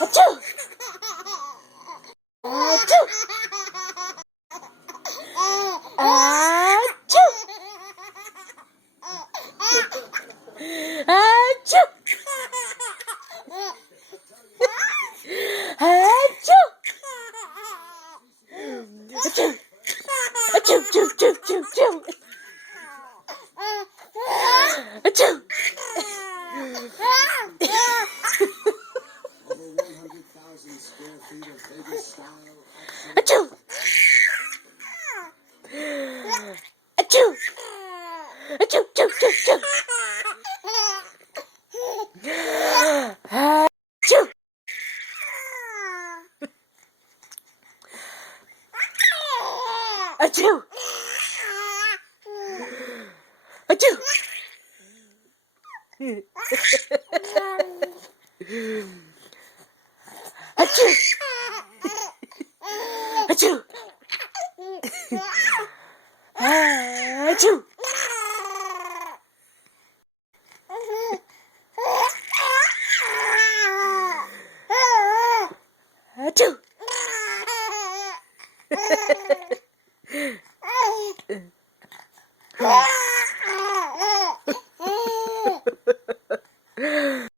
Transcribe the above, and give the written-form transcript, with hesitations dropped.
Achoo! Achoo! Achoo! Achoo! Achoo! Achoo! Achoo! Choo! Choo! Choo! Choo! Achoo! Over 100,000 square feet of Vegas-style action. Achoo! Achoo! Achoo! Choo! Choo! Choo! Achoo! Achoo! Achoo! Achoo! Achoo! Achoo! Achoo!